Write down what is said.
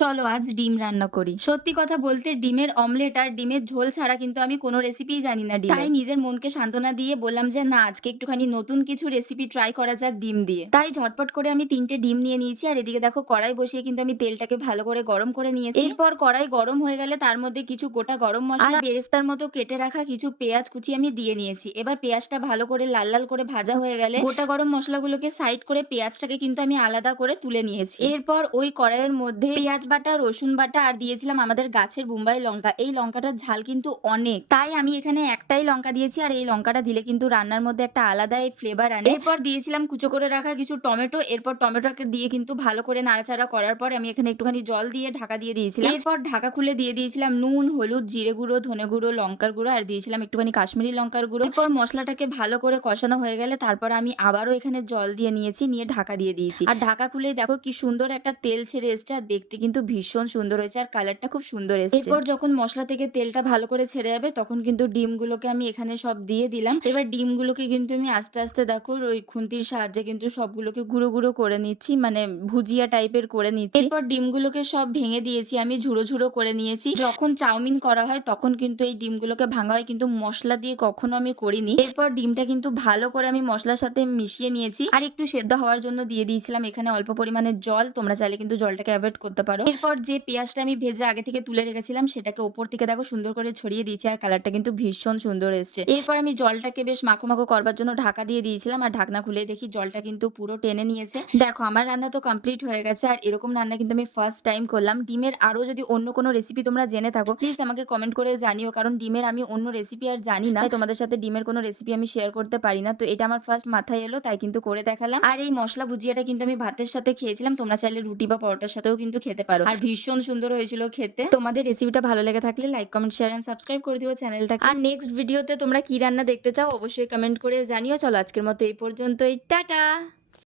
চলো আজ ডিম রান্না করি। সত্যি কথা বলতে ডিমের অমলেট আর ডিমের ঝোল ছাড়া কিন্তু আমি কোনো রেসিপিই জানি না ডিমের। তাই নিজের মনকে সান্ত্বনা দিয়ে বললাম যে না, আজকে একটুখানি নতুন কিছু রেসিপি ট্রাই করা যাক ডিম দিয়ে। তাই ঝটপট করে আমি ৩ টে ডিম নিয়ে নিয়েছি আর এদিকে দেখো কড়াই বসিয়ে কিন্তু আমি তেলটাকে ভালো করে গরম করে নিয়েছি। এরপর কড়াই গরম হয়ে গেলে তার মধ্যে কিছু গোটা গরম মসলা, বেরেস্তার মতো কেটে রাখা কিছু পেঁয়াজ কুচি আমি দিয়ে নিয়েছি। এবার পেঁয়াজটা ভালো করে লাল লাল করে ভাজা হয়ে গেলে গোটা গরম মশলাগুলোকে সাইড করে পেঁয়াজটাকে কিন্তু আমি আলাদা করে তুলে নিয়েছি। এরপর ওই কড়াইয়ের মধ্যে পেঁয়াজ বাটা, রসুন বাটা আর দিয়েছিলাম আমাদের গাছের বোম্বাই লঙ্কা। এই লঙ্কাটার ঝাল কিন্তু অনেক, তাই আমি এখানে একটাই লঙ্কা দিয়েছি আর এই লঙ্কাটা দিলে কিন্তু রান্নার মধ্যে একটা আলাদাই ফ্লেভার আনে। এরপর দিয়েছিলাম কুচো করে রাখা কিছু টমেটো। এরপর টমেটোকে দিয়ে কিন্তু ভালো করে নাড়াচাড়া করার পর আমি এখানে একটুখানি জল দিয়ে ঢাকা দিয়ে দিয়েছিলাম। এরপর ঢাকা খুলে দিয়ে দিয়েছিলাম নুন, হলুদ, জিরে গুঁড়ো, ধনে গুঁড়ো, লঙ্কার গুঁড়ো আর দিয়েছিলাম একটুখানি কাশ্মীরি লঙ্কার গুঁড়ো। এরপর মশলাটাকে ভালো করে কষানো হয়ে গেলে তারপর আমি আবারও এখানে জল দিয়ে নিয়েছি, নিয়ে ঢাকা দিয়ে দিয়েছি। আর ঢাকা খুলে দেখো কি সুন্দর একটা তেল ছেড়ে এসছে আর দেখতে কিন্তু ভীষণ সুন্দর হয়েছে আর কালারটা খুব সুন্দর এসছে। এরপর যখন মশলা থেকে তেলটা ভালো করে ছেড়ে যাবে তখন কিন্তু ডিমগুলোকে আমি এখানে সব দিয়ে দিলাম। এবার ডিমগুলোকে কিন্তু আমি আস্তে আস্তে দেখো ওই খুন্তির সাহায্যে কিন্তু সবগুলোকে গুঁড়ো গুঁড়ো করে নিচ্ছি, মানে ভুজিয়া টাইপের করে নিচ্ছি। এরপর ডিমগুলোকে সব ভেঙে দিয়েছি, আমি ঝুড়ো ঝুড়ো করে নিয়েছি। যখন চাউমিন করা হয় তখন কিন্তু এই ডিমগুলোকে ভাঙা হয়, কিন্তু মশলা দিয়ে কখনো আমি করিনি। এরপর ডিমটা কিন্তু ভালো করে আমি মশলার সাথে মিশিয়ে নিয়েছি আর একটু সেদ্ধ হওয়ার জন্য দিয়ে দিয়েছিলাম এখানে অল্প পরিমাণে জল। তোমরা চাইলে কিন্তু জলটাকে অ্যাভয়েড করতে পারো। এরপর যে পেঁয়াজটা আমি ভেজে আগে থেকে তুলে রেখেছিলাম সেটাকে ওপর থেকে দেখো সুন্দর করে ছড়িয়ে দিয়েছি আর কালারটা কিন্তু ভীষণ সুন্দর এসছে। এরপর আমি জলটাকে বেশ মাখো মাখো করবার জন্য ঢাকা দিয়ে দিয়েছিলাম আর ঢাকনা খুলে দেখি জলটা কিন্তু পুরো টেনে নিয়েছে। দেখো আমার রান্না তো কমপ্লিট হয়ে গেছে আর এরকম রান্না কিন্তু আমি ফার্স্ট টাইম করলাম। ডিমের আরো যদি অন্য কোনো রেসিপি তোমরা জেনে থাকো প্লিজ আমাকে কমেন্ট করে জানিও, কারণ ডিমের আমি অন্য রেসিপি আর জানি না, তাই তোমাদের সাথে ডিমের কোনো রেসিপি আমি শেয়ার করতে পারি না। তো এটা আমার ফার্স্ট মাথায় এলো তাই কিন্তু করে দেখালাম। আর এই মশলা ভুজিয়াটা কিন্তু আমি ভাতের সাথে খেয়েছিলাম, তোমরা চাইলে রুটি বা পরোটার সাথেও কিন্তু খেতে পারো আর ভীষণ সুন্দর হয়েছিল খেতে। তোমাদের রেসিপিটা ভালো লেগে থাকলে like, comment, share and subscribe করে দিও চ্যানেলটাকে। আর নেক্সট ভিডিওতে তোমরা কি রান্না দেখতে চাও অবশ্যই কমেন্ট করে জানিও। চলো আজকের মতো এই পর্যন্তই, টাটা।